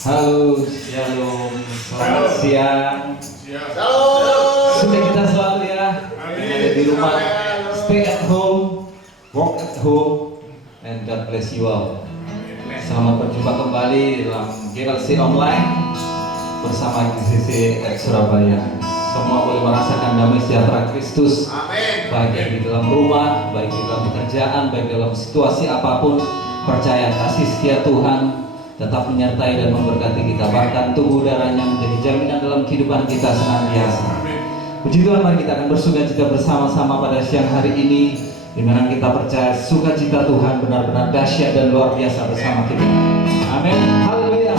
Halo, shalom, selamat siang. Shalom. Sudah kita selalu ya, yang ada di rumah, stay at home, work at home, and God bless you all. Selamat berjumpa kembali dalam GLC Online bersama GCC at Surabaya. Semua boleh merasakan damai sejahtera Kristus, baik di dalam rumah, baik di dalam pekerjaan, baik dalam situasi apapun. Percaya kasih setia Tuhan tetap menyertai dan memberkati kita, bahkan tubuh darahnya menjadi jaminan dalam kehidupan kita senantiasa. Puji Tuhan, mari kita akan bersukacita bersama-sama pada siang hari ini, di mana kita percaya sukacita Tuhan benar-benar dahsyat dan luar biasa bersama kita. Amin. Haleluya.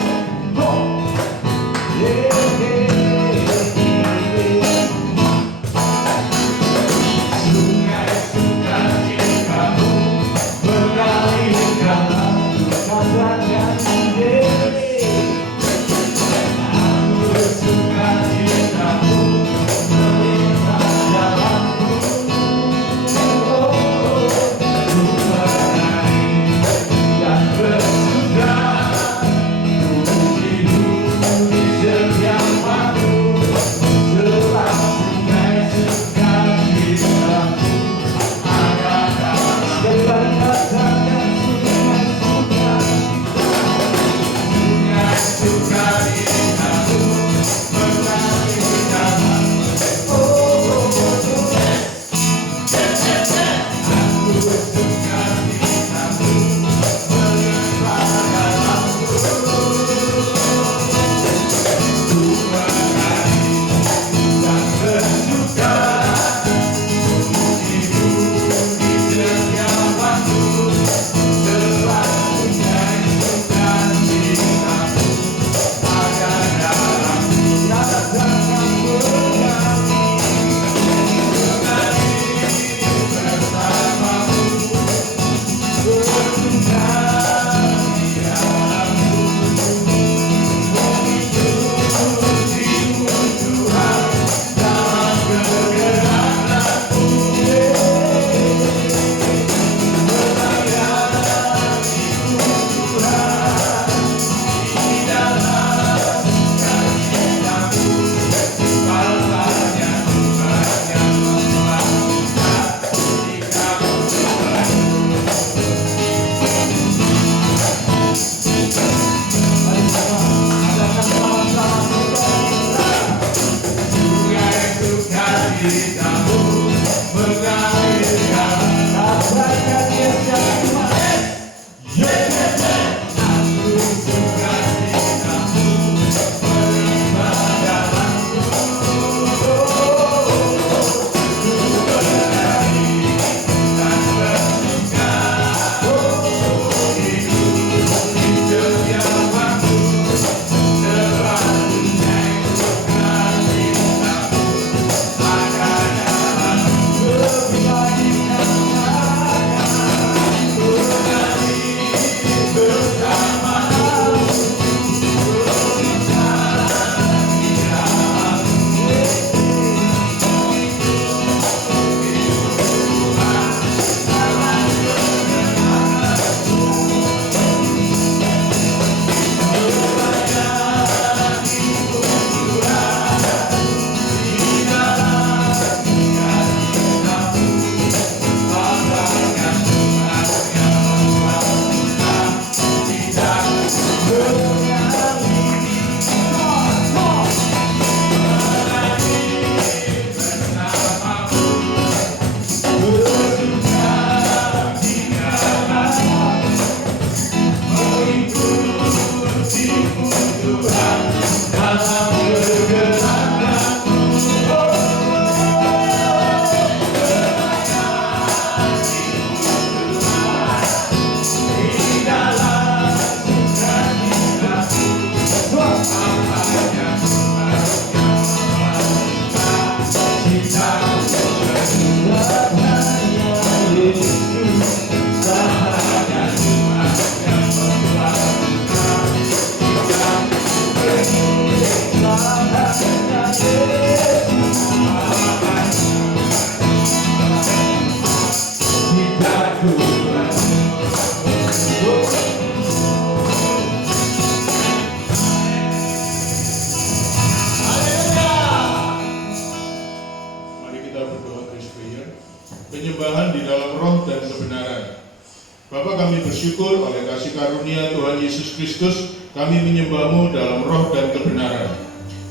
bersyukur oleh kasih karunia Tuhan Yesus Kristus, kami menyembah-Mu dalam roh dan kebenaran.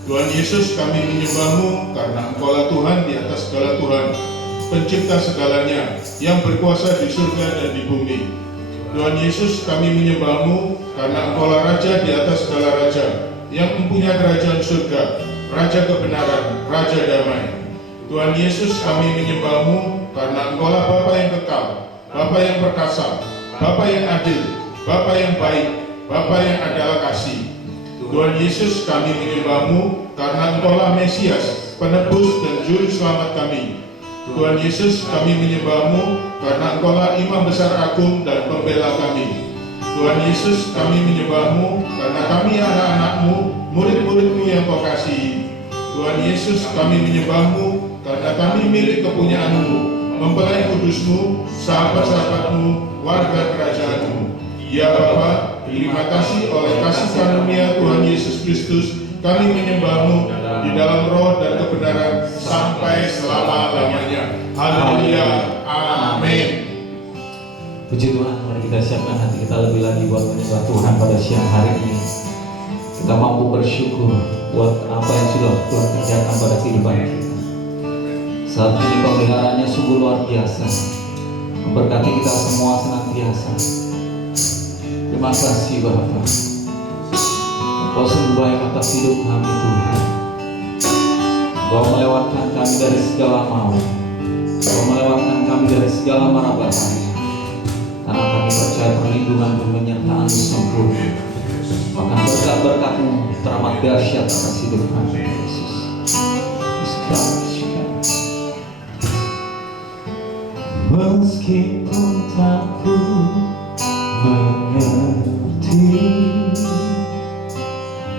Tuhan Yesus, kami menyembah-Mu karena Engkaulah Tuhan di atas segala Tuhan, pencipta segalanya, yang berkuasa di surga dan di bumi. Tuhan Yesus, kami menyembah-Mu karena Engkaulah Raja di atas segala raja, yang mempunyai kerajaan surga, Raja kebenaran, Raja damai. Tuhan Yesus, kami menyembah-Mu karena Engkaulah Bapa yang kekal, Bapa yang perkasa, Bapa yang adil, Bapa yang baik, Bapa yang adalah kasih. Tuhan Yesus, kami menyembah-Mu karena Engkaulah Mesias, penebus dan juru selamat kami. Tuhan Yesus, kami menyembah-Mu karena Engkaulah Imam Besar Agung dan Pembela kami. Tuhan Yesus, kami menyembah-Mu karena kami anak-anak-Mu, murid-murid-Mu yang Kau kasihi. Tuhan Yesus, kami menyembah-Mu karena kami milik kepunyaan-Mu, mempelai kudus-Mu, sahabat-sahabat-Mu, warga kerajaan-Mu. Ya Bapa, terima kasih oleh kasih karunia Tuhan Yesus Kristus, kami menyembah-Mu di dalam roh dan kebenaran sampai selama-lamanya. Haleluya, amin. Puji Tuhan, mari kita siapkan hati kita lebih lagi buat menyembah Tuhan pada siang hari ini. Kita mampu bersyukur buat apa yang sudah Tuhan kerjakan pada kehidupan kita. Saat ini pemeliharannya sungguh luar biasa, memberkati kita semua senantiasa. Terima kasih Bapa, Engkau sungguh baik atas hidup kami Tuhan. Engkau melewatkan kami dari segala maut, Engkau melewatkan kami dari segala mara bahaya. Karena kami percaya perlindungan dan penyertaan sempurna. Bahkan berkat-berkat-Mu teramat dahsyat atas hidup kami Yesus. Meskipun tak ku mengerti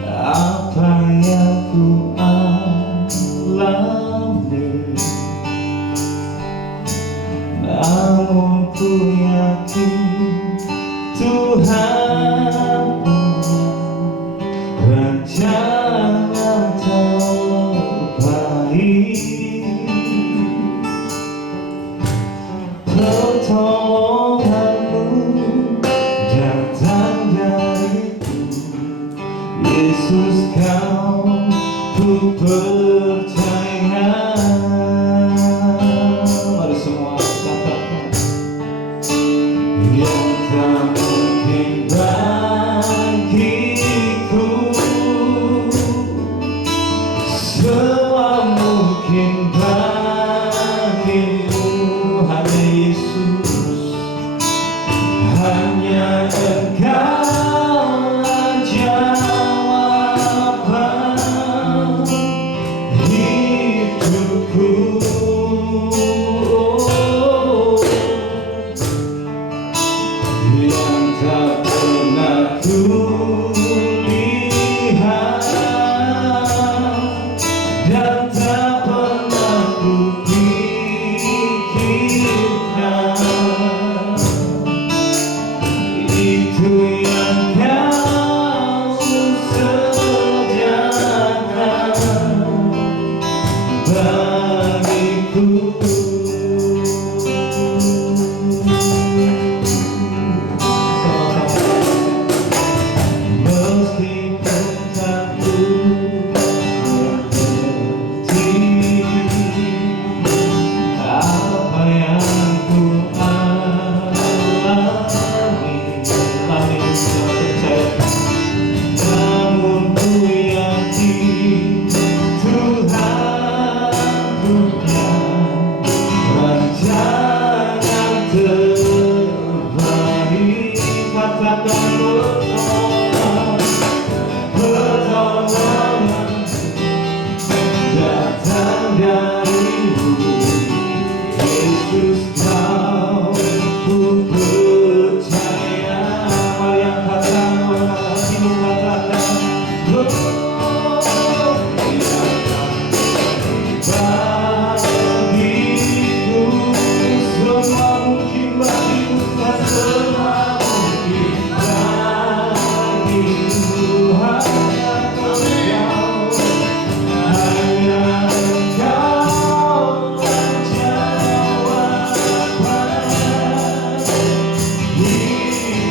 apa yang ku alami, namun ku yakin Tuhan rencana terbaik. Pertolongan-Mu datang dariku, Yesus Kau ku percaya. Mari semua katakan, yang tak mungkin bagiku, semua mungkin bagimu. Hanya Yesus, hanya Engkau jawaban hidupku. Yang tak pernah ku lihat dan tak pernah ku pikirkan, itu yang Kau sediakan bagiku. Meskipun tak ku mengerti apa yang ku alami, namun ku yakin Tuhan punya rencana terbaik. Katakan pertolongan datang darimu, Yesus Kau ku percaya. Mari angkatkan hatimu, katakan, bagiku semua mungkin bagimu, dan semua mungkin bagimu. Hanya Engkau jawaban hidupku.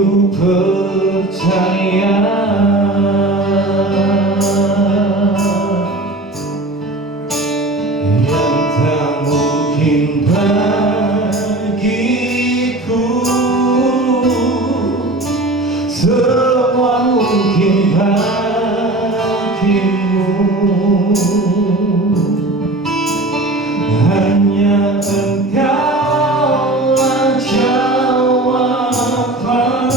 Ku percaya yang tak mungkin bagiku, semua mungkin bagimu. Hanya Engkaulah jawaban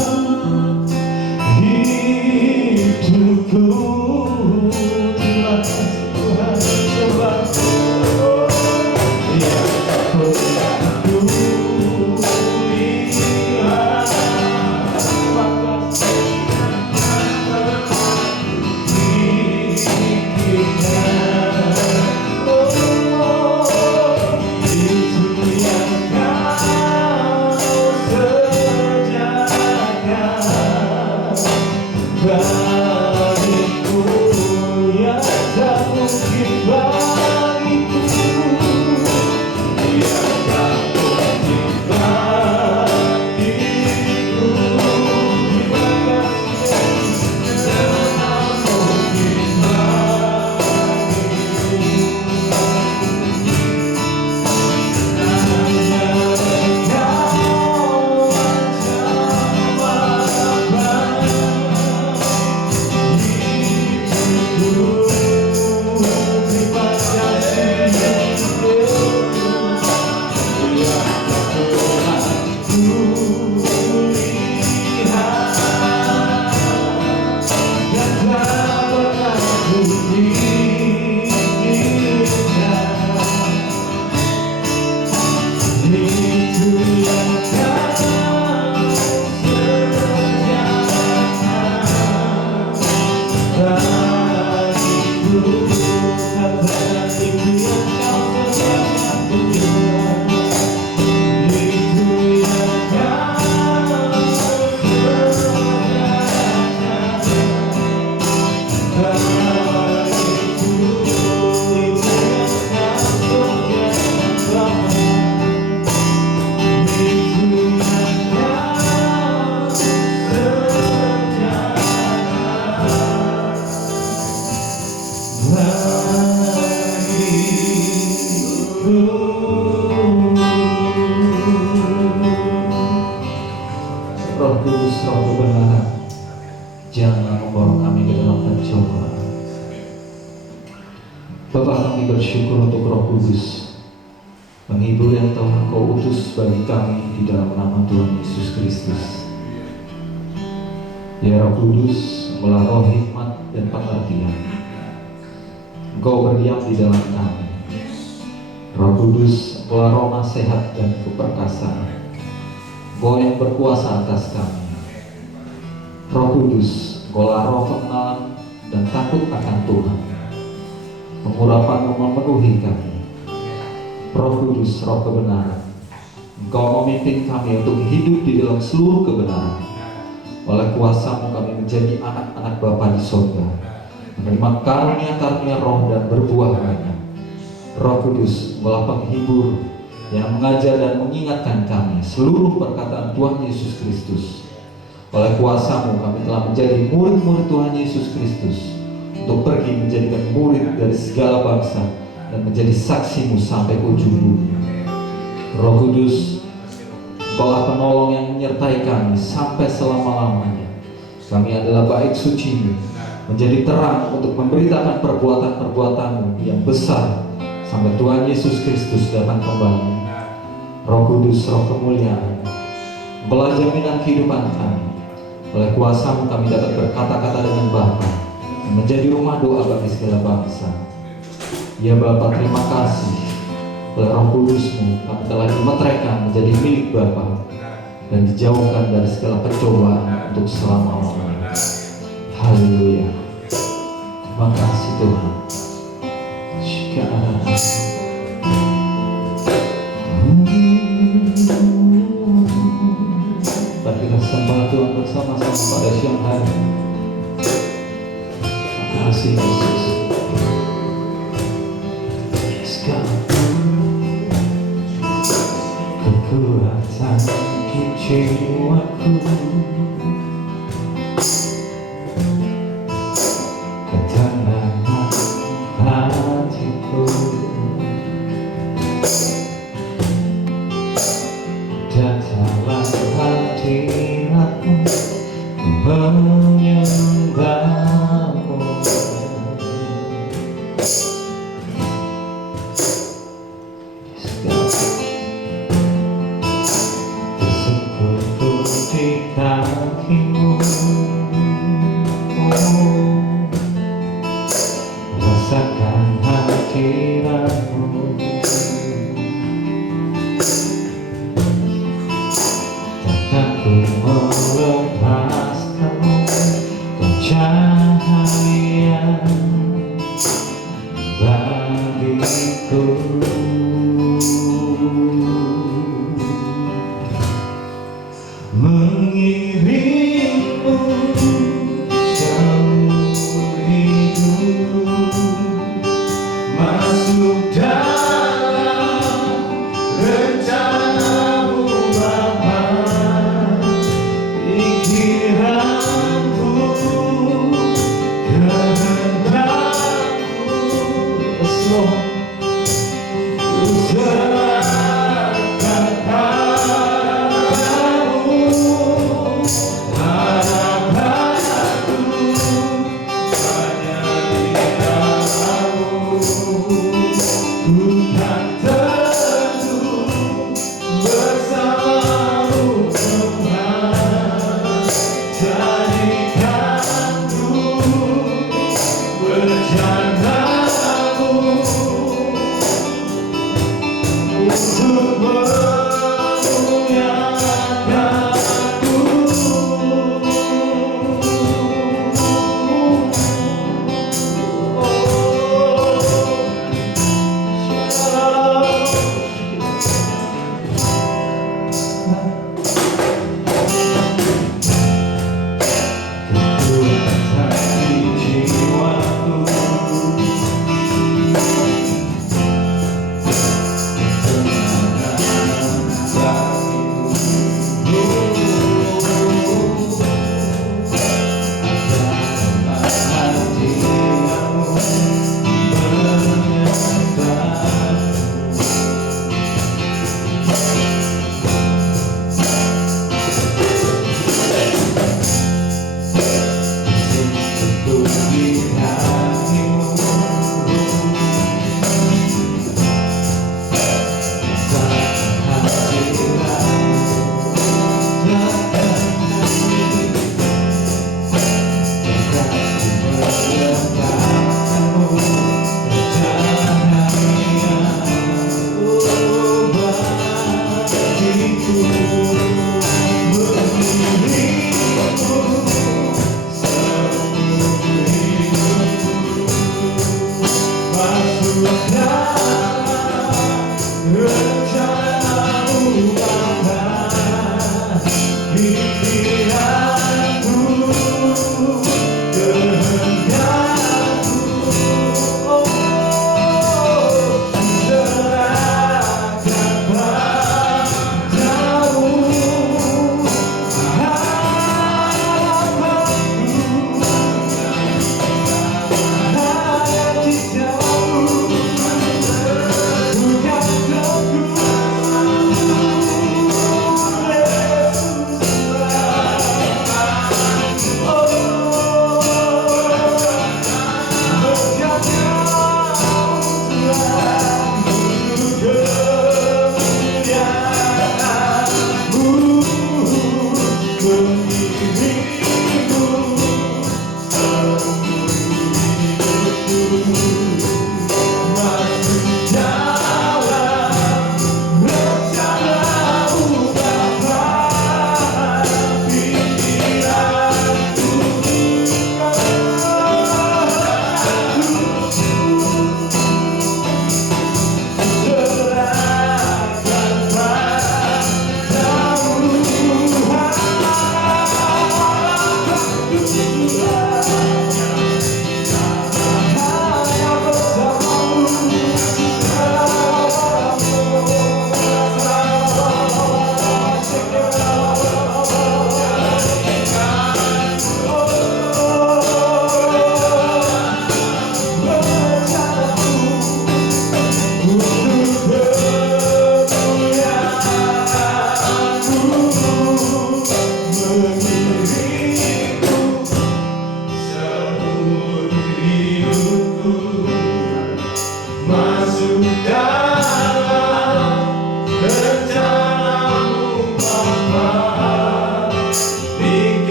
hidupku. Terima kasih Tuhan, sebab yang aku lihat bagiku yang tak mungkin bagiku, yang tak mungkin bagiku. Terima kasih yang tak mungkin bagiku. Hanya Engkaulah jawaban hidupku. Terima kasih yang tak pernah kulihat dan tak pernah kupikirkan. Itu yang kau sediakan bagiku, karena itu yang kau sediakan Tuhan. Itu yang kau sediakan bagiku, itu yang kau sediakan. Roh Kudus, Roh kebenaran, janganlah membawa kami ke dalam pencobaan. Bapa, kami bersyukur untuk Roh Kudus, penghibur yang telah Kau utus bagi kami di dalam nama Tuhan Yesus Kristus. Ya Roh Kudus, belah roh hikmat dan pengertian, Engkau berdiam di dalam kami. Roh Kudus, belah roh nasihat dan keperkasaan, Engkau yang berkuasa atas kami. Roh Kudus, Engkaulah roh pengenalan dan takut akan Tuhan, pengurapan memenuhi kami. Roh Kudus, Roh kebenaran, Engkau memimpin kami untuk hidup di dalam seluruh kebenaran. Oleh kuasa-Mu kami menjadi anak-anak Bapa di surga, menerima karunia-karunia roh dan berbuah banyak. Roh Kudus, Engkaulah penghibur yang mengajar dan mengingatkan kami seluruh perkataan Tuhan Yesus Kristus. Oleh kuasa-Mu kami telah menjadi murid-murid Tuhan Yesus Kristus, untuk pergi menjadikan murid dari segala bangsa dan menjadi saksi-Mu sampai ke ujung dunia. Roh Kudus, Engkaulah penolong yang menyertai kami sampai selama-lamanya. Kami adalah bait suci-Mu, menjadi terang untuk memberitakan perbuatan-perbuatan-Mu yang besar sampai Tuhan Yesus Kristus datang kembali. Roh Kudus, Roh kemuliaan, Engkaulah jaminan kehidupan kami. Oleh kuasa-Mu kami dapat berkata-kata dengan Bapa dan menjadi rumah doa bagi segala bangsa. Ya Bapa, terima kasih. Oleh Roh Kudus-Mu kami telah dimeteraikan menjadi milik Bapa dan dijauhkan dari segala percobaan untuk selama-lamanya. Haleluya. Terima kasih Tuhan. Mari kita sembah Tuhan bersama-sama pada siang hari. Terima kasih Yesus. Kekuatan jiwaku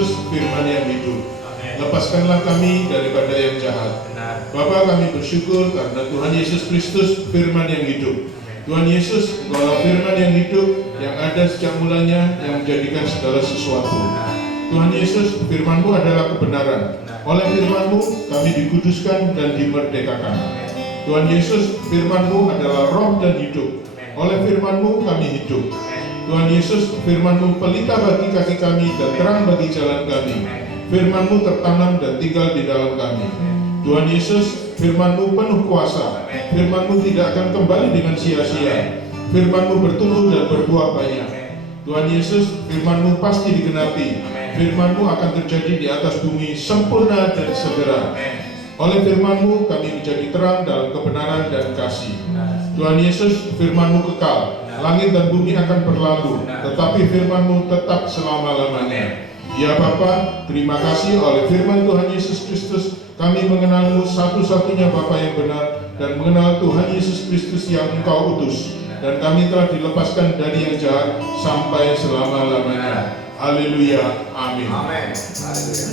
Kristus firman yang hidup. Lepaskanlah kami daripada yang jahat. Bapa, kami bersyukur karena Tuhan Yesus Kristus firman yang hidup. Tuhan Yesus, Engkaulah firman yang hidup, yang ada sejak mulanya, yang menjadikan segala sesuatu. Tuhan Yesus, firman-Mu adalah kebenaran. Oleh firman-Mu kami dikuduskan dan dimerdekakan. Tuhan Yesus, firman-Mu adalah roh dan hidup. Oleh firman-Mu kami hidup. Tuhan Yesus, firman-Mu pelita bagi kaki kami dan terang bagi jalan kami. Firman-Mu tertanam dan tinggal di dalam kami. Tuhan Yesus, firman-Mu penuh kuasa. Firman-Mu tidak akan kembali dengan sia-sia. Firman-Mu bertumbuh dan berbuah banyak. Tuhan Yesus, firman-Mu pasti digenapi. Firman-Mu akan terjadi di atas bumi sempurna dan segera. Oleh firman-Mu kami menjadi terang dalam kebenaran dan kasih. Tuhan Yesus, firman-Mu kekal. Langit dan bumi akan berlalu, tetapi firman-Mu tetap selama-lamanya. Ya Bapa, terima kasih oleh firman Tuhan Yesus Kristus kami mengenal-Mu satu-satunya Bapa yang benar dan mengenal Tuhan Yesus Kristus yang Engkau utus, dan kami telah dilepaskan dari yang jahat sampai selama-lamanya. Haleluya, amin. Amin. Haleluya.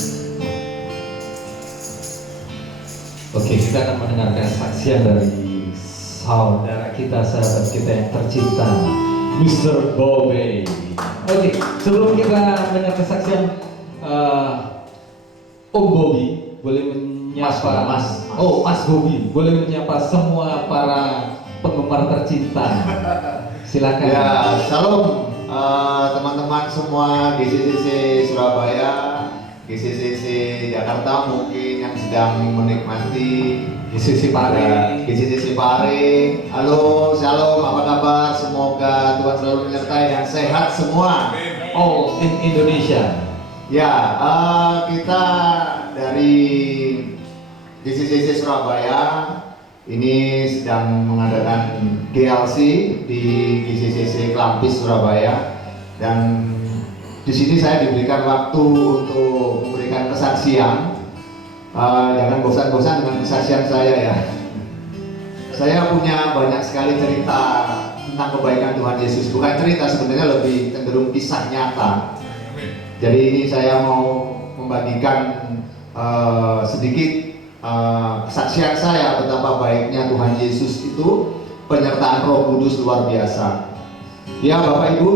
Oke, kita akan mendengarkan kesaksian dari saudara kita, sahabat kita yang tercinta, Mr. Bobby. Oke, sebelum kita mendengar kesaksian Om Bobby, boleh menyapa Mas Bobby, boleh menyapa semua para penggemar tercinta. Silakan. Ya, shalom teman-teman semua GCCC Surabaya, GCCC Jakarta mungkin yang sedang menikmati GCCC Pare. GCCC Pare. Halo, shalom, apa kabar? Semoga Tuhan selalu menyertai dan sehat semua. All in Indonesia. Ya, kita dari GCCC Surabaya ini sedang mengadakan GLC di GCCC Klampis Surabaya, dan di sini saya diberikan waktu untuk memberikan kesaksian. Jangan bosan-bosan dengan kesaksian saya ya. Saya punya banyak sekali cerita tentang kebaikan Tuhan Yesus. Bukan cerita, sebenarnya lebih cenderung kisah nyata. Jadi ini saya mau membagikan sedikit kesaksian saya betapa baiknya Tuhan Yesus itu, penyertaan Roh Kudus luar biasa. Ya Bapak Ibu,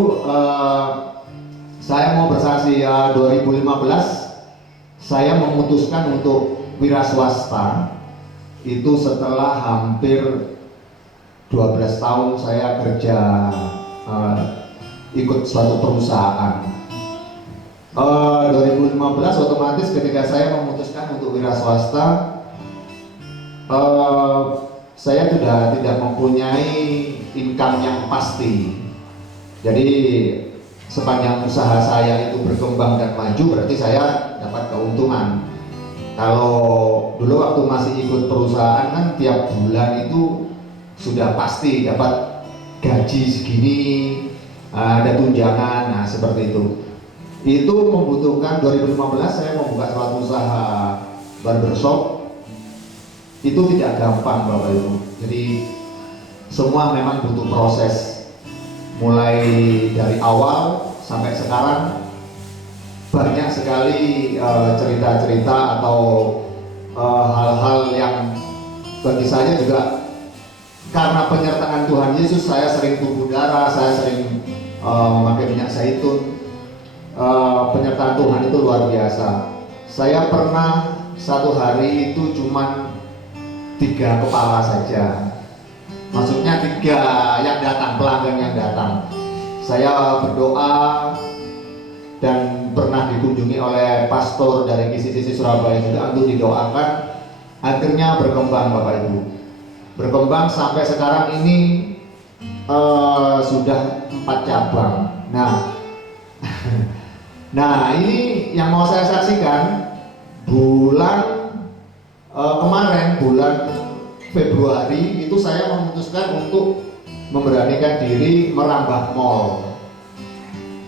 saya mau bersaksi 2015 saya memutuskan untuk wira swasta itu setelah hampir 12 tahun saya kerja ikut suatu perusahaan. 2015 otomatis ketika saya memutuskan untuk wira swasta, saya sudah tidak mempunyai income yang pasti. Jadi sepanjang usaha saya itu berkembang dan maju, berarti saya dapat keuntungan. Kalau dulu waktu masih ikut perusahaan kan tiap bulan itu sudah pasti dapat gaji segini, ada tunjangan, nah seperti itu. Itu membutuhkan, 2015 saya membuka suatu usaha barbershop. Itu tidak gampang Bapak Ibu. Jadi semua memang butuh proses. Mulai dari awal sampai sekarang banyak sekali cerita-cerita atau hal-hal yang bagi saya juga karena penyertaan Tuhan Yesus, saya sering tubuh darah, saya sering memakai minyak zaitun. Penyertaan Tuhan itu luar biasa. Saya pernah satu hari itu cuma 3 kepala saja. Maksudnya 3 yang datang, pelanggan yang datang. Saya berdoa dan pernah dikunjungi oleh pastor dari GCCC Surabaya juga untuk didoakan. Akhirnya berkembang Bapak Ibu. Berkembang sampai sekarang ini sudah 4 cabang. Nah ini yang mau saya saksikan, bulan kemarin, bulan Februari itu saya memutuskan untuk memberanikan diri merambah mall.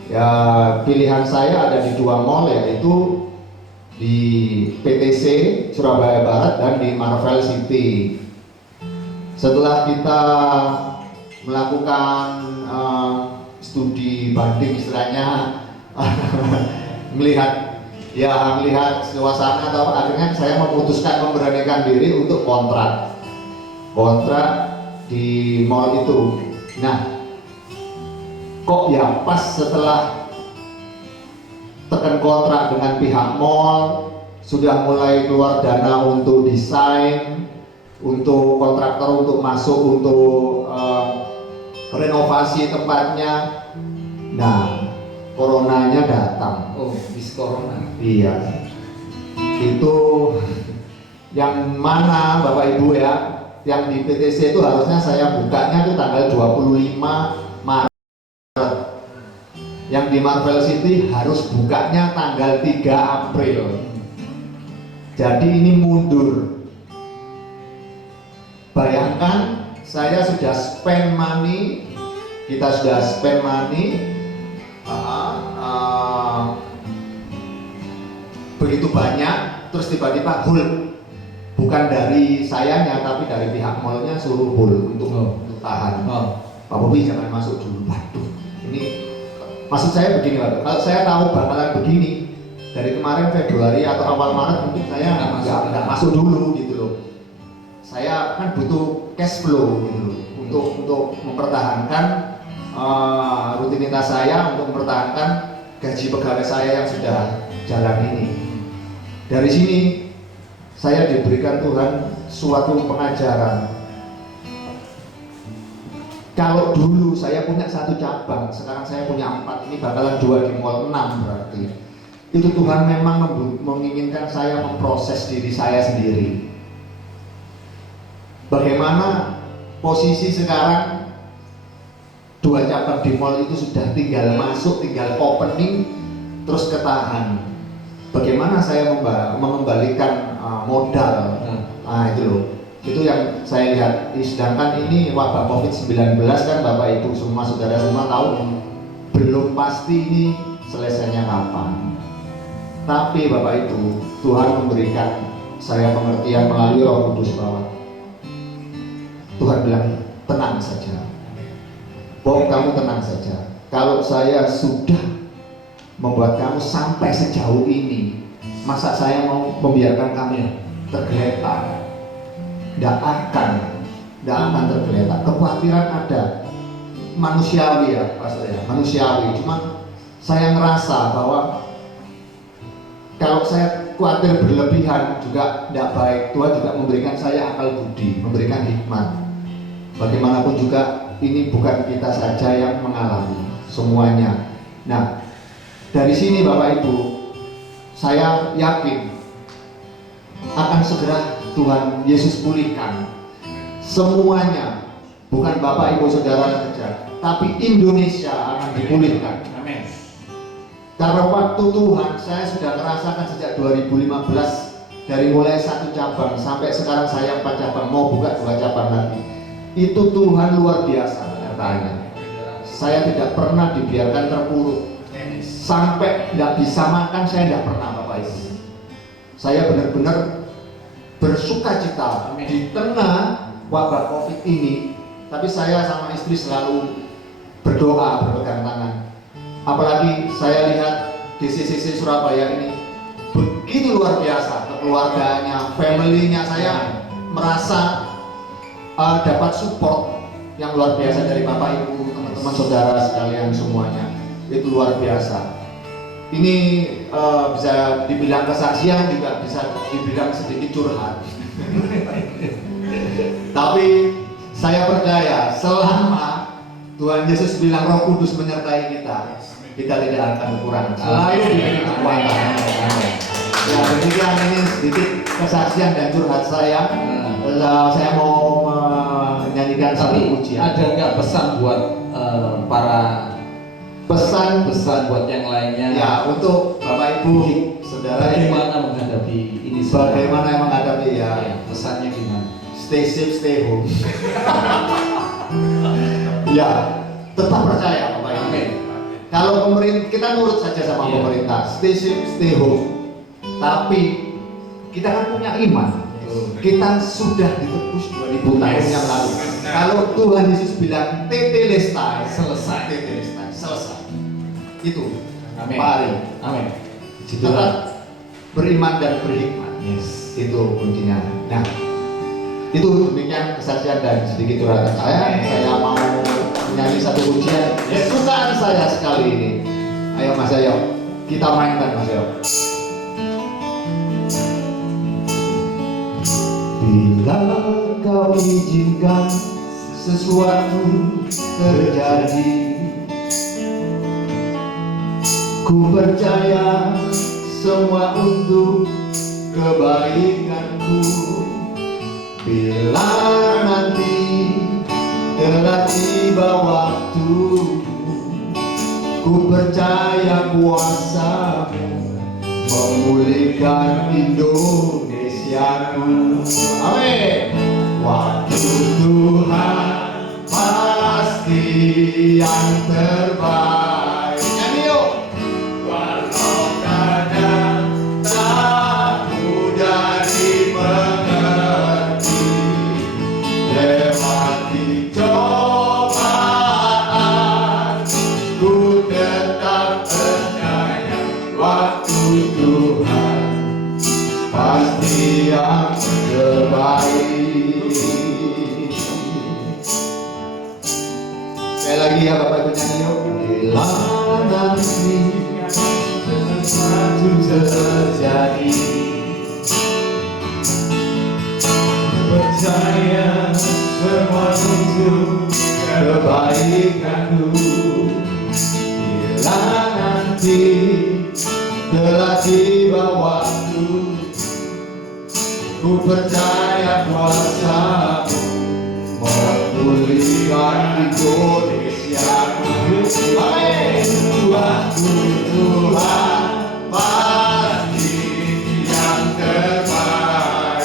Ya, pilihan saya ada di 2 mall, yaitu di PTC Surabaya Barat dan di Marvel City. Setelah kita melakukan studi banding istilahnya, melihat Ya melihat suasana atau akhirnya saya memutuskan memberanikan diri untuk kontrak di mall itu. Nah, kok ya pas setelah tekan kontrak dengan pihak mall, sudah mulai keluar dana untuk desain, untuk kontraktor untuk masuk untuk renovasi tempatnya. Nah, coronanya datang. Oh, bis corona. Iya. Itu yang mana Bapak Ibu ya, yang di PTC itu harusnya saya bukanya itu tanggal 25 Maret. Yang di Marvel City harus bukanya tanggal 3 April. Jadi ini mundur. Bayangkan saya sudah spend money, kita sudah spend money begitu banyak, terus tiba-tiba hold, bukan dari sayanya tapi dari pihak mallnya suruh hold untuk tahan. Pak Bobi jangan masuk dulu. Waduh, ini maksud saya begini Pak, kalau saya tahu bakalan begini dari kemarin Februari atau awal Maret mungkin saya nggak masuk dulu gitu loh. Saya kan butuh cash flow gitu loh untuk mempertahankan rutinitas saya, untuk mempertahankan gaji pegawai saya yang sudah jalan ini. Dari sini saya diberikan Tuhan suatu pengajaran. Kalau dulu saya punya 1 cabang, sekarang saya punya 4, ini bakalan 2 di mall 6 berarti. Itu Tuhan memang menginginkan saya memproses diri saya sendiri. Bagaimana posisi sekarang 2 cabang di mall itu sudah tinggal masuk, tinggal opening, terus ketahan. Bagaimana saya mengembalikan modal? Nah itu loh, itu yang saya lihat. Sedangkan ini wabah COVID-19 kan Bapak Ibu semua saudara semua tahu, belum pasti ini selesainya kapan. Tapi Bapak Ibu, Tuhan memberikan saya pengertian melalui Roh Kudus bahwa Tuhan bilang tenang saja, Bob kamu tenang saja. Kalau saya sudah membuat kamu sampai sejauh ini, masa saya mau membiarkan kamu tergeletak? Tidak akan tergeletak. Kekhawatiran ada, manusiawi ya Pak saya, manusiawi. Cuma saya ngerasa bahwa kalau saya khawatir berlebihan juga tidak baik. Tuhan juga memberikan saya akal budi, memberikan hikmat. Bagaimanapun juga ini bukan kita saja yang mengalami, semuanya. Nah, dari sini Bapak Ibu, saya yakin akan segera Tuhan Yesus pulihkan semuanya. Bukan Bapak Ibu Saudara saja, tapi Indonesia akan dipulihkan. Amin. Karena waktu Tuhan saya sudah merasakan sejak 2015, dari mulai 1 cabang sampai sekarang saya 4 cabang, mau buka 2 cabang lagi. Itu Tuhan luar biasa penyertaannya. Saya tidak pernah dibiarkan terpuruk. Sampai tidak bisa makan saya tidak pernah Bapak Ibu. Saya benar-benar bersuka cita di tengah wabah COVID ini. Tapi saya sama istri selalu berdoa, berpegang tangan. Apalagi saya lihat DCCC Surabaya ini begitu luar biasa, keluarganya, family-nya. Saya merasa dapat support yang luar biasa dari Bapak Ibu, teman-teman saudara sekalian semuanya. Itu luar biasa. Ini bisa dibilang kesaksian, juga bisa dibilang sedikit curhat. Tapi saya percaya selama Tuhan Yesus bilang Roh Kudus menyertai kita, kita tidak akan kurang. Selalu diberi kekuatan. Ya demikian, ini sedikit kesaksian dan curhat saya. Saya mau menyanyikan satu pujian. Ada nggak pesan buat para Pesan buat yang lainnya? ya untuk Bapak Ibu saudara, Bagaimana menghadapi ini? bagaimana menghadapi ya, Pesannya gimana? stay safe, stay home. Ya tetap percaya Bapak Ibu. Amin. Kalau pemerintah, kita nurut saja sama Iya. pemerintah, stay safe, stay home. Tapi kita kan punya iman. Kita sudah ditebus 2000 tahun yang lalu. Kalau Tuhan Yesus bilang tetelestai, Selesai. tetelestai, selesai. Itu. Amin. Mari. Amin. Tetap beriman dan berhikmat. Yes. Itu kuncinya. Nah, itu demikian kesaksian dan sedikit curhatan saya. Saya mau menyanyi satu pujian kesukaan saya sekali ini. Ayo Mas Ayo, kita mainkan Mas Ayo. Bila kau izinkan sesuatu terjadi, ku percaya semua untuk kebaikanku. Bila nanti telah tiba waktu, ku percaya kuasamu memulihkan Indonesiaku. Amin. Waktu Tuhan pasti yang terbaik. Nyanyi yuk. Walau kadang tak mudah dimengerti, lewati cobaan, ku tetap percaya waktu Tuhan pasti yang terbaik. Sekali lagi ya Bapak Ibu nyanyi yuk. Bila nanti sesuatu terjadi, percaya semua untuk kebaikanku. Bila nanti telah tiba waktu, ku percaya kuasamu memulihkan Indonesiaku. Amin. Waktu Tuhan pasti yang terbaik.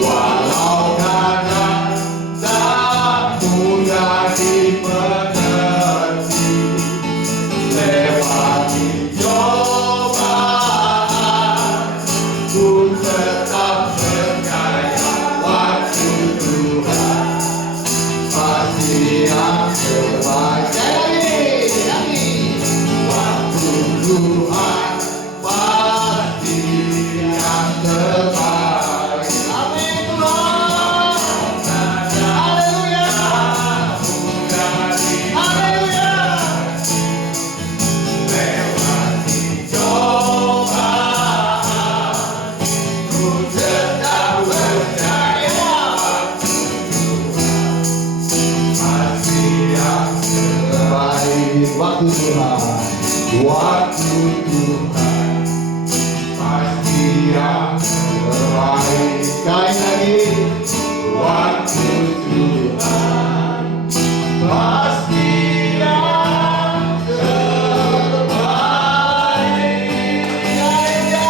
Walau kadang tak mudah dimengerti, lewati cobaan, ku tetap percaya waktu Tuhan pasti yang terbaik. Waktu Tuhan pasti yang terbaik. Amin Tuhan. Haleluya. Haleluya. Lewati cobaan, ku tetap percaya pasti yang terbaik. Waktu Tuhan, waktu Tuhan pasti yang terbaik. Sekali lagi, waktu Tuhan pasti yang terbaik. Haleluya.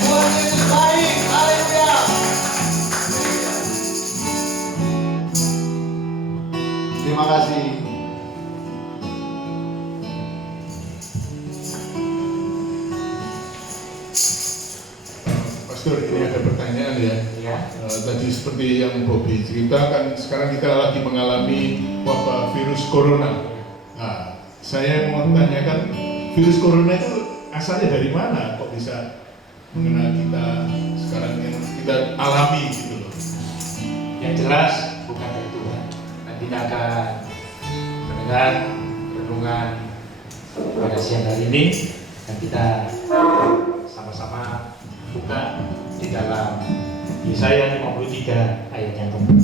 Tuhan Yesus baik. Haleluya. Terima kasih. Pastor, ini ada pertanyaan ya. Ya. Tadi seperti yang Bobby ceritakan, sekarang kita lagi mengalami wabah virus corona. Nah, saya mau tanyakan, virus corona itu asalnya dari mana? Kok bisa mengenal kita sekarang yang kita alami gitu loh? Yang jelas bukan dari Tuhan. Nanti kita akan mendengar renungan pada siang hari ini, dan kita sama-sama buka di dalam Yesaya 53 ayat yang keempat.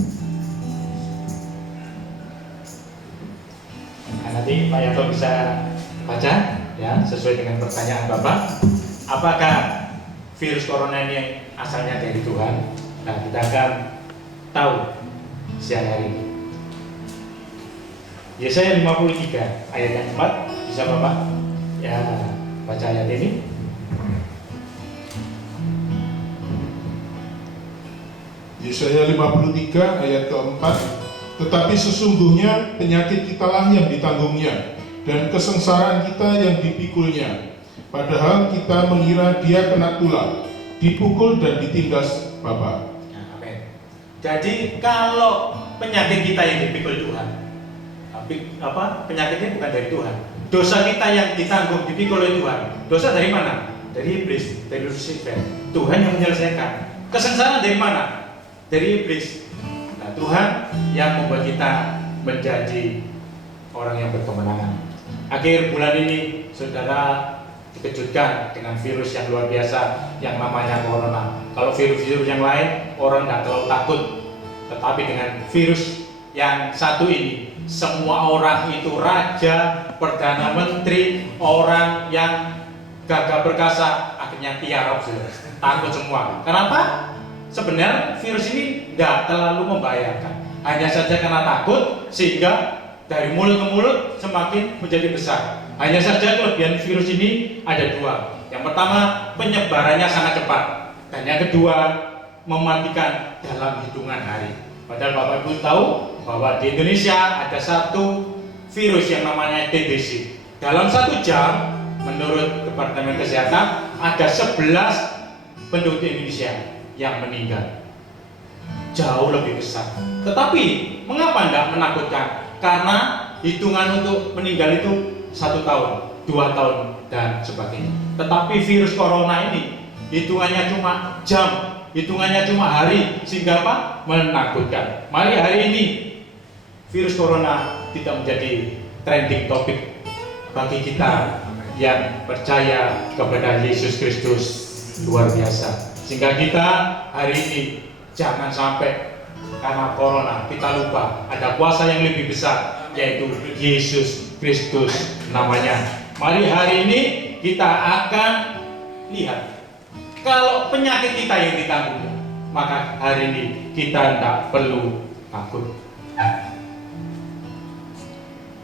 Nah, nanti Pak Yanto bisa baca ya sesuai dengan pertanyaan Bapak. Apakah virus corona ini asalnya dari Tuhan? Nah, kita akan tahu siang hari ini. Yesaya 53 ayat yang 4, bisa Bapak ya baca ayat ini? Yesaya 53 ayat keempat, tetapi sesungguhnya penyakit kitalah yang ditanggungnya dan kesengsaraan kita yang dipikulnya. Padahal kita mengira dia kena tulah, dipukul dan ditindas Bapa. Nah, amin. Jadi kalau penyakit kita yang dipikul Tuhan, penyakitnya bukan dari Tuhan. Dosa kita yang ditanggung dipikul oleh Tuhan. Dosa dari mana? Dari iblis, dari Lucifer. Tuhan yang menyelesaikan. Kesengsaraan dari mana? Dari iblis. Nah, Tuhan yang membuat kita menjadi orang yang berkemenangan. Akhir bulan ini, saudara dikejutkan dengan virus yang luar biasa yang namanya corona. Kalau virus-virus yang lain orang tidak terlalu takut, tetapi dengan virus yang satu ini, semua orang itu raja, perdana menteri, orang yang gagah perkasa akhirnya tiarap, takut semua. Kenapa? Sebenarnya virus ini tidak terlalu membahayakan, hanya saja karena takut sehingga dari mulut ke mulut semakin menjadi besar. Hanya saja kelebihan virus ini ada dua. Yang pertama, penyebarannya sangat cepat, dan yang kedua, mematikan dalam hitungan hari. Padahal Bapak Ibu tahu bahwa di Indonesia ada satu virus yang namanya TBC. Dalam 1 jam, menurut Departemen Kesehatan, ada 11 penduduk Indonesia yang meninggal. Jauh lebih besar. Tetapi mengapa tidak menakutkan? Karena hitungan untuk meninggal itu 1 tahun, 2 tahun, dan sebagainya. Tetapi virus corona ini hitungannya cuma jam, hitungannya cuma hari, sehingga apa? Menakutkan. Mari hari ini virus corona tidak menjadi trending topik bagi kita yang percaya kepada Yesus Kristus luar biasa. Sehingga kita hari ini jangan sampai karena corona kita lupa ada kuasa yang lebih besar, yaitu Yesus Kristus namanya. Mari hari ini kita akan lihat kalau penyakit kita yang ditanggung, maka hari ini kita tidak perlu takut.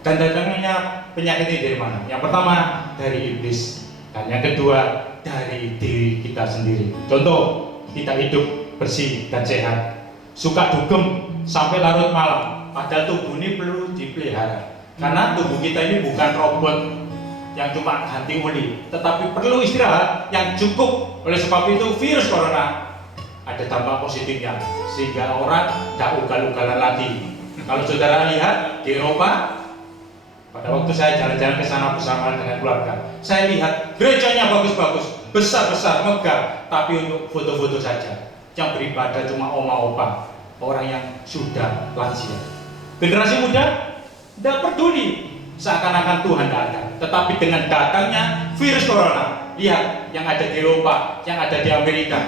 Dan datangnya penyakit ini dari mana? Yang pertama dari iblis, dan yang kedua dari diri kita sendiri. Contoh, kita hidup bersih dan sehat, suka dugem sampai larut malam, padahal tubuh ini perlu dipelihara. Karena tubuh kita ini bukan robot yang cuma ganti oli, tetapi perlu istirahat yang cukup. Oleh sebab itu virus corona ada dampak positifnya, sehingga orang tidak ugal-ugalan lagi. Kalau saudara lihat di Eropa, pada waktu saya jalan-jalan ke sana bersama dengan keluarga, saya lihat gerejanya bagus-bagus, besar-besar, megah, tapi untuk foto-foto saja. Yang beribadah cuma oma-opa, orang yang sudah lansia. Generasi muda tidak peduli, seakan-akan Tuhan tidak ada. Tetapi dengan datangnya virus corona, lihat yang ada di Eropa, yang ada di Amerika,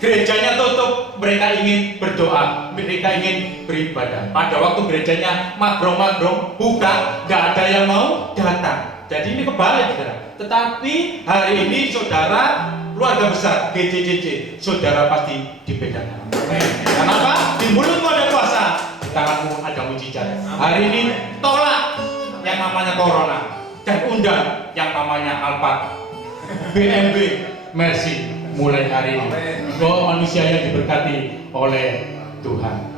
gerejanya tutup, mereka ingin berdoa, mereka ingin beribadah. Pada waktu gerejanya magrong-magrong, buka, tidak ada yang mau datang. Jadi ini kebalik, saudara. Tetapi hari ini saudara keluarga besar GCCC, saudara pasti dibedakan. Kenapa? Di mulutmu ada kuasa, di tanganmu ada mujizat. Hari ini tolak yang namanya corona dan undang yang namanya Alphard, BMB, Mercy. Mulai hari ini, bahwa manusia yang diberkati oleh Tuhan.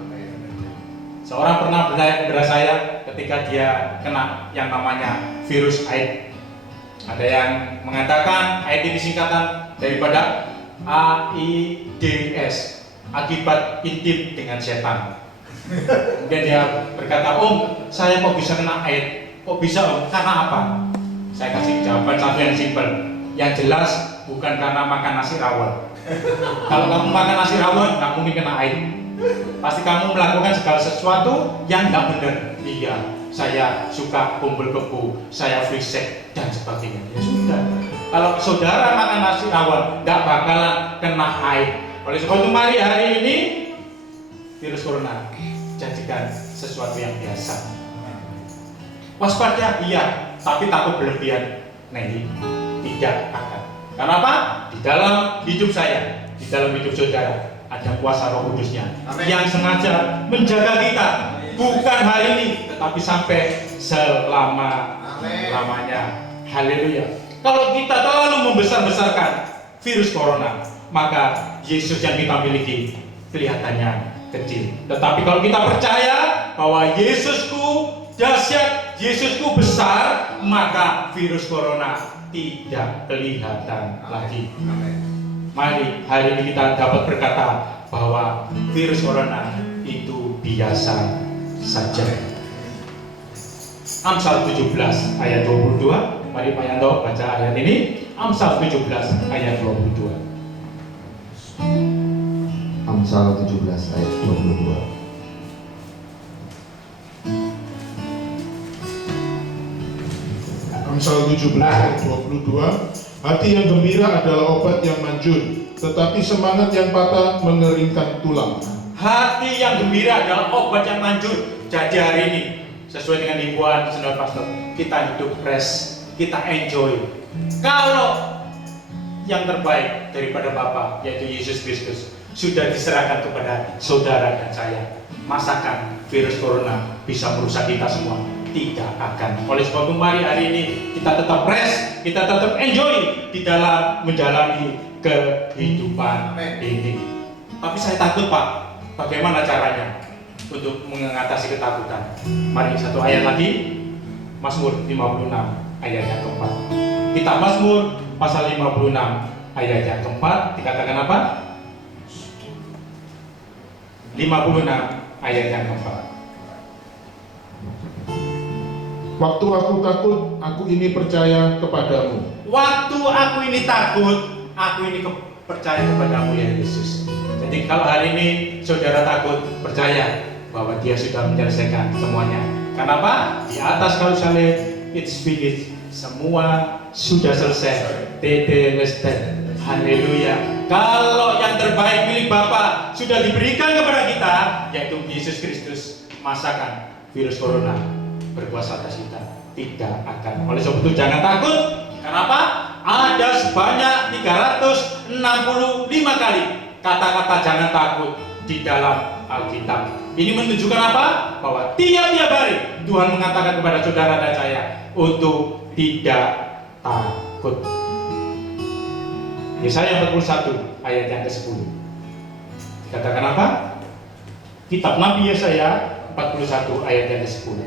Seorang pernah bertanya kepada saya ketika dia kena yang namanya virus AIDS. Ada yang mengatakan AIDS ini singkatan daripada AIDS, akibat intim dengan setan. Kemudian dia berkata, Om, saya kok bisa kena AIDS? Kok bisa, Om? Karena apa? Saya kasih jawaban satu yang simpel. Yang jelas bukan karena makan nasi rawon. Kalau kamu makan nasi rawon, nggak mungkin kena AIDS. Pasti kamu melakukan segala sesuatu yang nggak benar. Iya, saya suka kumpul kebo, saya free sex dan sebagainya. Ya sudah. Kalau saudara makan nasi rawon, nggak bakalan kena AIDS. Oleh sebab itu mari hari ini virus corona jadikan sesuatu yang biasa. Waspada, iya, tapi takut berlebihan. Tidak akan. Kenapa? Di dalam hidup saya, di dalam hidup saudara ada kuasa Roh Kudusnya yang sengaja menjaga kita, bukan hari ini, tetapi sampai selama-lamanya. Haleluya. Kalau kita terlalu membesar-besarkan virus corona, maka Yesus yang kita miliki kelihatannya kecil. Tetapi kalau kita percaya bahwa Yesusku dahsyat, Yesusku besar, maka virus corona tidak kelihatan lagi. Mari hari ini kita dapat berkata bahwa virus corona itu biasa saja. Amsal 17 ayat 22. Mari Pak Yanto baca ayat ini. Amsal 17 ayat 22. Amsal 17 ayat 22. Amsal 17 ayat 22. Hati yang gembira adalah obat yang manjur, tetapi semangat yang patah mengeringkan tulang. Hati yang gembira adalah obat yang manjur. Jadi hari ini sesuai dengan himbauan saudara pastor, kita hidup fresh, kita enjoy. Kalau yang terbaik daripada Bapa yaitu Yesus Kristus sudah diserahkan kepada saudara dan saya, masakan virus corona bisa merusak kita semua tidak akan. Oleh sebab itu mari hari ini kita tetap fresh, kita tetap enjoy di dalam menjalani kehidupan ini. Tapi saya takut Pak, bagaimana caranya untuk mengatasi ketakutan? Mari satu ayat lagi, Mazmur 56 ayat yang keempat. Kitab Mazmur pasal 56 ayat yang keempat dikatakan apa? 56 ayat yang keempat. Waktu aku takut, aku ini percaya kepadamu. Waktu aku ini takut, aku ini percaya kepadamu ya Yesus. Jadi kalau hari ini saudara takut, percaya bahwa Dia sudah menyelesaikan semuanya. Kenapa? Di atas kayu salib, it's finished. Semua sudah selesai. Tetelestai. Haleluya. Kalau yang terbaik milik Bapa sudah diberikan kepada kita, yaitu Yesus Kristus, masakan virus corona berkuasa atas kita tidak akan. Oleh sebab itu jangan takut. Kenapa? Ada sebanyak 365 kali kata-kata jangan takut di dalam Alkitab. Ini menunjukkan apa? Bahwa tiap-tiap hari Tuhan mengatakan kepada saudara dan saya untuk tidak takut. Yesaya 41 ayat yang ke-10 dikatakan apa? Kitab Nabi Yesaya 41 ayat yang ke-10.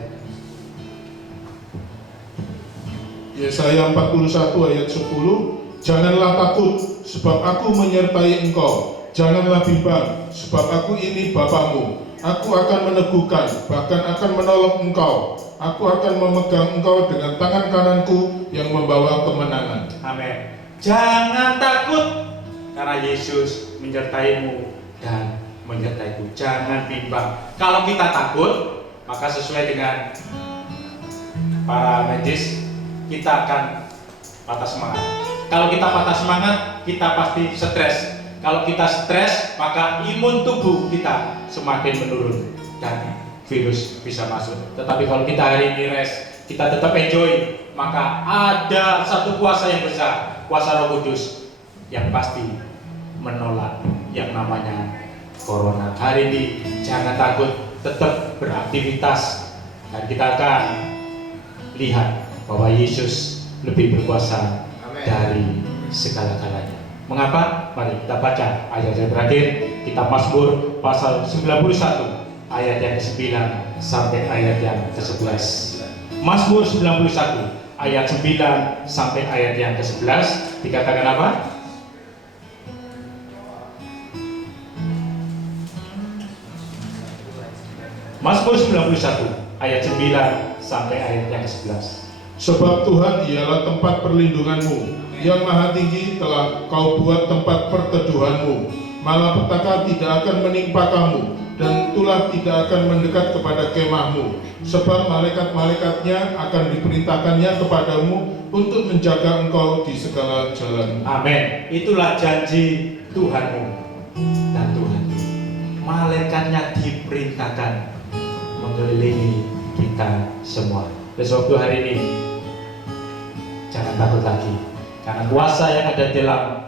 Yesaya 41 ayat 10. Janganlah takut, sebab aku menyertai engkau. Janganlah bimbang, sebab aku ini Bapamu. Aku akan meneguhkan, bahkan akan menolong engkau. Aku akan memegang engkau dengan tangan kananku yang membawa kemenangan. Amin. Jangan takut, karena Yesus menyertaimu dan menyertaiku. Jangan bimbang. Kalau kita takut, maka sesuai dengan para medis, kita akan patah semangat. Kalau kita patah semangat, kita pasti stres. Kalau kita stres, maka imun tubuh kita semakin menurun dan virus bisa masuk. Tetapi kalau kita hari ini rest, kita tetap enjoy, maka ada satu kuasa yang besar, kuasa Roh Kudus yang pasti menolak yang namanya corona. Hari ini jangan takut, tetap beraktivitas dan kita akan lihat bahwa Yesus lebih berkuasa dari segala-galanya. Mengapa? Mari kita baca ayat yang terakhir, kitab Mazmur pasal 91 ayat yang ke-9 sampai ayat yang ke-11. Mazmur 91 ayat 9 sampai ayat yang ke-11 dikatakan apa? Mazmur 91 ayat 9 sampai ayat yang ke-11. Sebab Tuhan ialah tempat perlindunganmu, yang maha tinggi telah kau buat tempat perteduhanmu. Malapetaka tidak akan menimpa kamu, dan tulah tidak akan mendekat kepada kemahmu. Sebab malaikat-malaikatnya akan diperintahkannya kepadamu untuk menjaga engkau di segala jalan. Amin. Itulah janji Tuhanmu dan Tuhan. Malaikatnya diperintahkan mengelilingi kita semua. Besok itu hari ini jangan takut lagi, karena kuasa yang ada dalam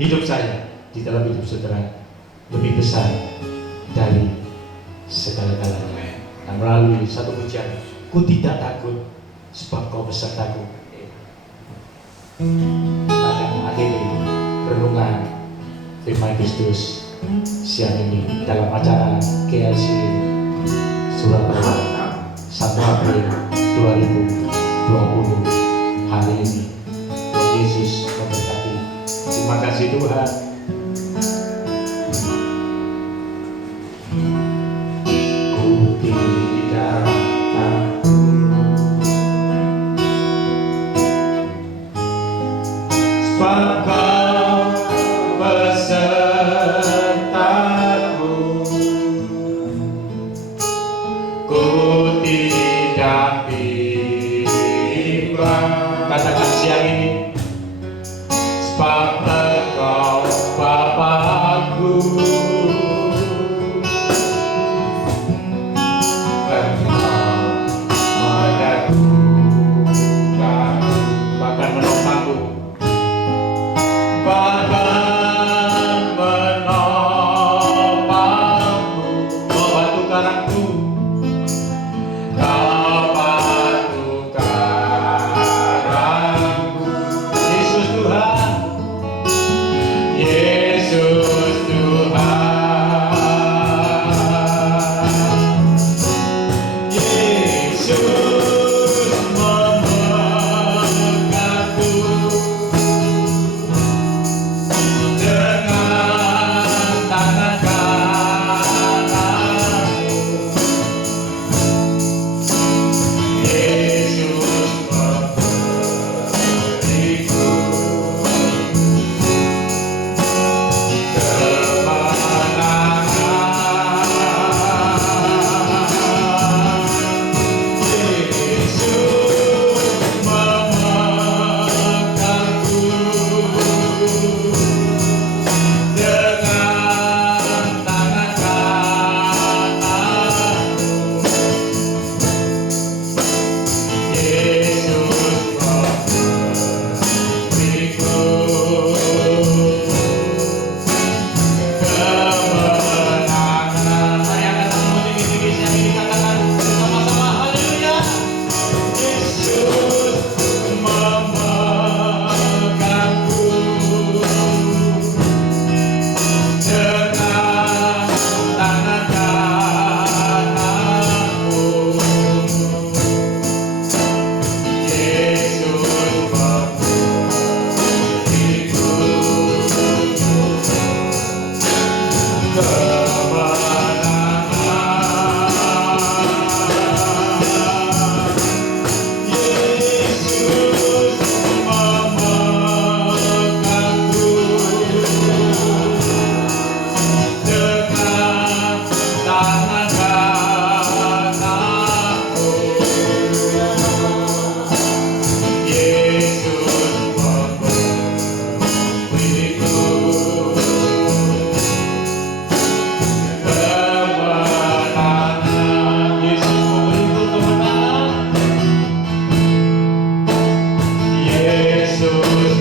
hidup saya, di dalam hidup saudara lebih besar dari segala-galanya. Dan melalui satu pujian, ku tidak takut sebab kau besertaku. Kita akan mengakhiri renungan firman Kristus siang ini dalam acara GLC Surabaya 1 April 2020 hari ini. Tuhan Yesus memberkati. Terima kasih Tuhan. Ku tidak takut yang bimbang. Katakan siang ini, sebab Engkau Bapakku. Bahkan menopangku, Kau batu karangku, Kau batu karangku. Yesus Tuhan, Yesus Tuhan, Yesus memegangku dengan tangan kananmu. Yesus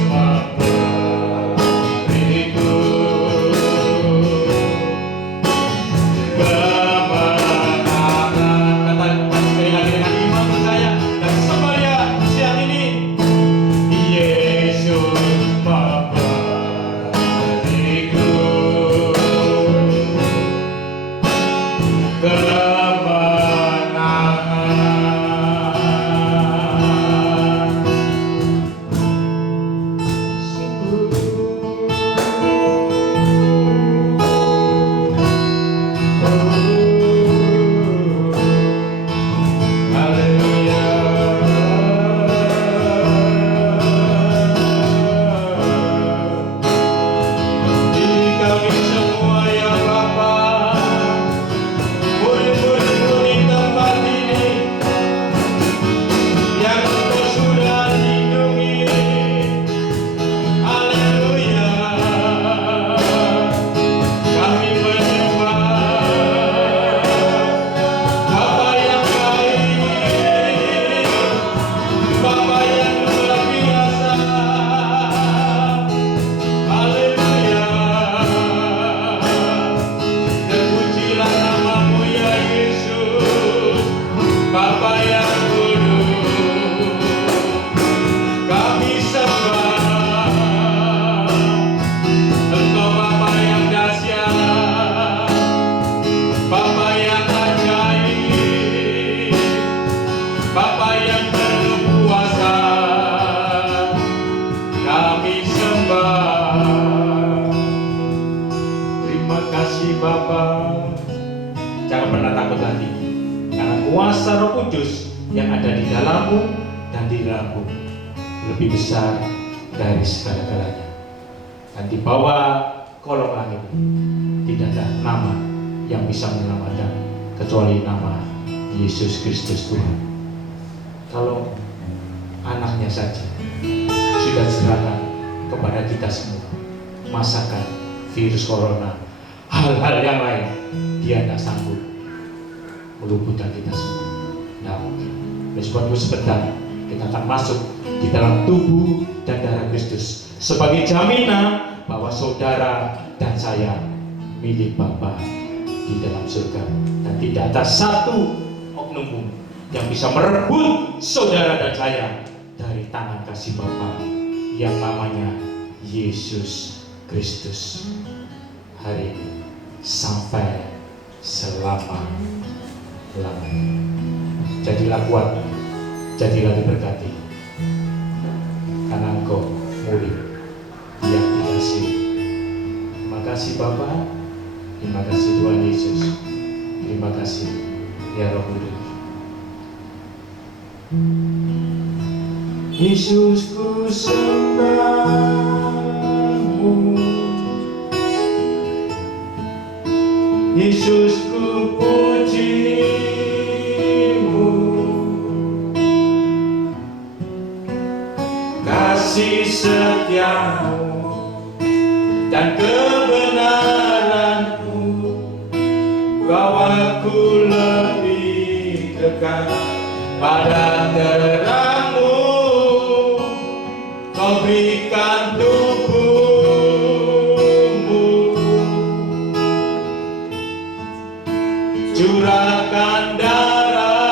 memberiku kuasa Roh Kudus yang ada di dalammu dan di dalamku lebih besar dari segala-galanya. Dan di bawah kolong langit tidak ada nama yang bisa menyelamatkan kecuali nama Yesus Kristus Tuhan. kalau anaknya saja sudah serahkan kepada kita semua, masakan virus corona, hal-hal yang lain, dia tidak sanggup melumpuhkan kita semua. Tidak mungkin. Meskipun sebentar kita akan masuk di dalam tubuh dan darah Kristus sebagai jaminan bahwa saudara dan saya milik Bapa di dalam surga, dan tidak ada satu oknum pun yang bisa merebut saudara dan saya dari tangan kasih Bapa yang namanya Yesus Kristus hari ini sampai selama-lamanya. Jadilah kuat, jadilah diberkati, karena Engkau murid yang dikasihi. Terima kasih Bapa, terima kasih Tuhan Yesus, terima kasih ya Roh Kudus. Yesus ku sembahmu, Yesus ku pujimu, kasih setiamu dan kebenaranmu bawaku lebih dekat pada terangmu. Kau berikan tubuhmu, curahkan darahmu,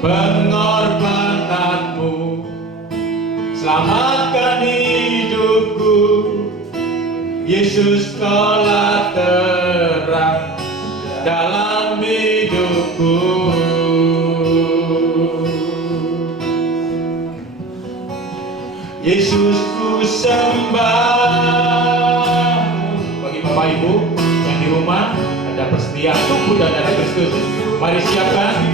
pengorbananmu selamatkan hidupku. Yesus, Kaulah terang dalam hidupku. Yesus ku sembahmu. Bagi Bapak Ibu yang di rumah ada persediaan tubuh dan darah Kristus, mari siapkan.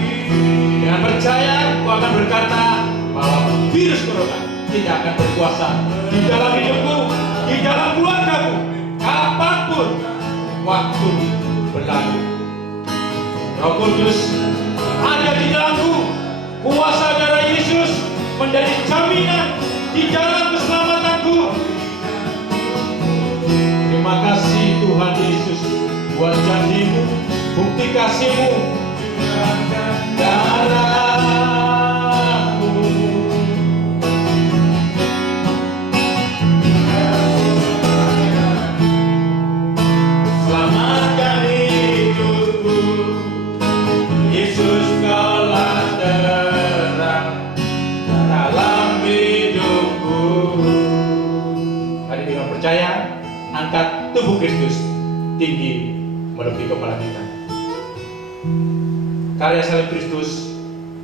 Dengan percaya kau akan berkata bahwa virus corona tidak akan berkuasa di dalam hidupku, di dalam keluargaku, kapanpun waktu berlalu. Roh Kudus ada di dalamku. Kuasa darah Yesus menjadi jaminan di dalam keselamatanku. Terima kasih Tuhan Yesus buat janjimu, bukti kasihmu, darahmu. Selamatkan hidupku, Yesus, Kaulah terang dalam hidupku. Hari dengan percaya, angkat tubuh Kristus tinggi melebihi kepala kita. Karya salib Kristus,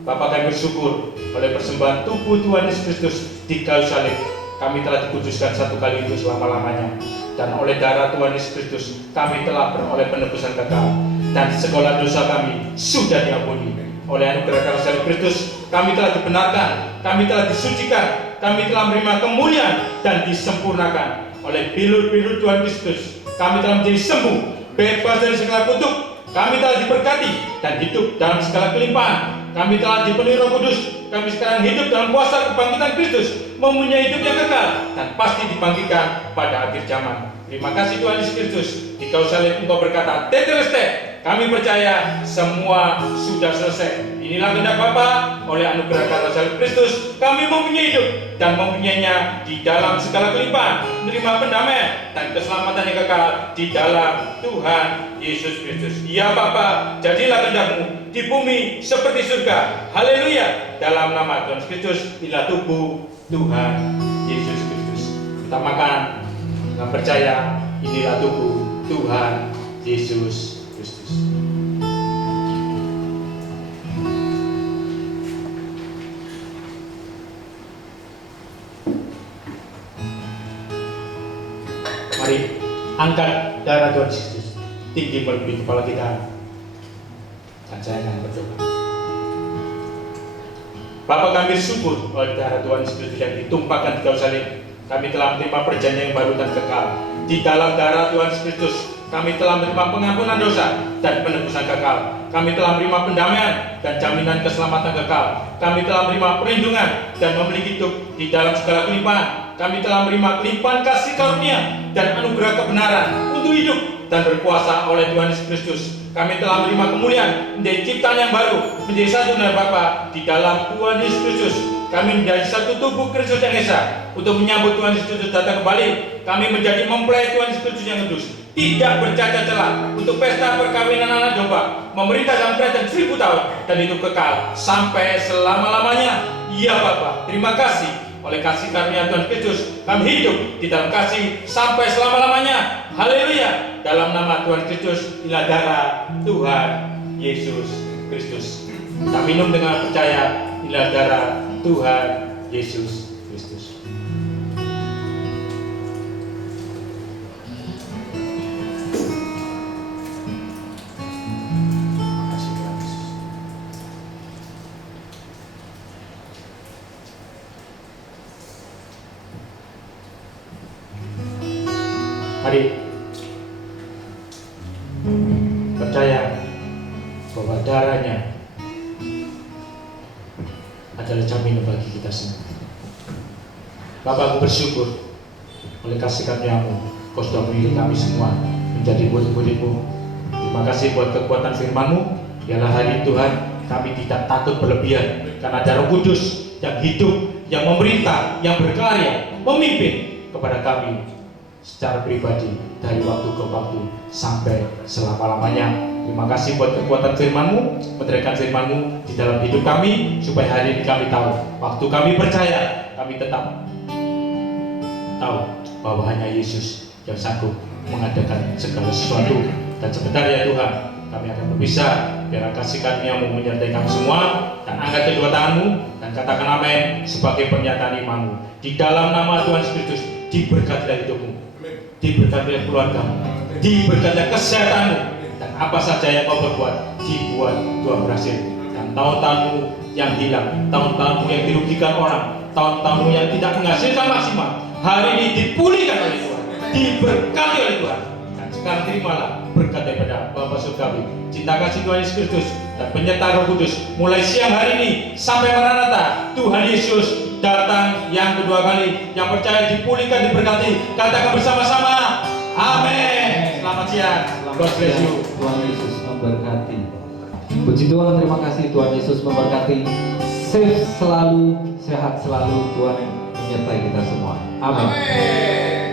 Bapa kami bersyukur oleh persembahan tubuh Tuhan Yesus Kristus di kayu salib, kami telah dikuduskan satu kali untuk selama-lamanya, dan oleh darah Tuhan Yesus Kristus kami telah beroleh penebusan kekal, dan segala dosa kami sudah diampuni. Oleh anugerah karya salib Kristus kami telah dibenarkan, kami telah disucikan, kami telah menerima kemuliaan dan disempurnakan. Oleh bilur-bilur Tuhan Kristus kami telah menjadi sembuh, bebas dari segala kutuk. Kami telah diberkati dan hidup dalam segala kelimpahan. Kami telah dipenuhi Roh Kudus. Kami sekarang hidup dalam kuasa kebangkitan Kristus, mempunyai hidup yang kekal dan pasti dibangkitkan pada akhir zaman. Terima kasih Tuhan Yesus Kristus. Di kayu salib Engkau berkata, Tetelestai. Kami percaya semua sudah selesai. Inilah kehendak Bapa. Oleh anugerah karya salib Kristus kami mempunyai hidup dan mempunyainya di dalam segala kelimpahan, menerima pendamaian dan keselamatan yang kekal di dalam Tuhan Yesus Kristus. Ya Bapa, jadilah kehendak-Mu di bumi seperti surga. Haleluya. Dalam nama Tuhan Yesus Kristus, inilah tubuh Tuhan Yesus Kristus. Kita makan dengan percaya, inilah tubuh Tuhan Yesus Kristus. Mari angkat darah Tuhan Yesus tinggi melebihi kepala kita, dan saya akan berdoa. Bapa, kami bersyukur oleh darah Tuhan Yesus Kristus yang ditumpahkan di kayu salib. Kami telah menerima perjanjian yang baru dan kekal. Di dalam darah Tuhan Yesus Kristus Kami telah menerima pengampunan dosa dan penebusan kekal. Kami telah menerima pendamaian dan jaminan keselamatan kekal. Kami telah menerima perlindungan dan memiliki hidup di dalam segala kelimpahan. Kami telah menerima kelimpahan kasih karunia dan anugerah kebenaran untuk hidup dan berkuasa oleh Tuhan Yesus Kristus. Kami telah menerima kemuliaan menjadi ciptaan yang baru, menjadi satu dengan Bapa di dalam Tuhan Yesus Kristus. Kami menjadi satu tubuh Kristus yang esa untuk menyambut Tuhan Yesus Kristus datang kembali. Kami menjadi mempelai Tuhan Yesus Kristus yang kudus, tidak bercacat celah, untuk pesta perkawinan anak domba, memerintah dalam kerajaan 1000 tahun dan hidup kekal sampai selama-lamanya. Ya Bapa, terima kasih. Oleh kasih karunia Tuhan Kristus, kami hidup di dalam kasih sampai selama-lamanya. Haleluya. Dalam nama Tuhan Kristus, inilah darah Tuhan Yesus Kristus. Kita minum dengan percaya, inilah darah Tuhan Yesus Kristus. Mari percaya bahwa darahnya adalah jaminan bagi kita semua. Bapak, aku bersyukur oleh kasih karunia-Mu, Kau sudah memilih kami semua menjadi murid-murid-Mu. Terima kasih buat kekuatan firman-Mu. Biarlah hari Tuhan kami tidak takut berlebihan, karena ada Roh Kudus yang hidup, yang memerintah, yang berkarya, memimpin kepada kami secara pribadi dari waktu ke waktu sampai selama-lamanya. Terima kasih buat kekuatan firman-Mu, menerangkan firman-Mu di dalam hidup kami, supaya hari ini kami tahu, waktu kami percaya, kami tetap tahu bahwa hanya Yesus yang sanggup mengadakan segala sesuatu. Dan sebentar ya Tuhan, kami akan berpisah. Biar kasih karunia-Mu menyertai kami semua, dan angkat kedua tangan-Mu dan katakan amin sebagai pernyataan iman-Mu. Di dalam nama Tuhan Yesus Kristus, diberkatilah hidupmu, diberkatilah keluargamu, diberkatilah kesehatanmu, dan apa saja yang kau berbuat dibuat Tuhan berhasil. Dan tahun-tahunmu yang hilang, tahun-tahunmu yang dirugikan orang, tahun-tahunmu yang tidak menghasilkan maksimal, hari ini dipulihkan oleh Tuhan, diberkati oleh Tuhan. Dan sekarang terimalah berkat daripada Bapa Surgawi, cinta kasih Tuhan Yesus Kristus, dan penyertaan Roh Kudus mulai siang hari ini sampai Maranatha. Tuhan Yesus datang yang kedua kali. Yang percaya dipulihkan, diberkati. Katakan bersama-sama, amin. Selamat siang. God bless you. Tuhan Yesus memberkati. Puji Tuhan, terima kasih. Tuhan Yesus memberkati. Safe selalu, sehat selalu. Tuhan yang menyertai kita semua. Amin.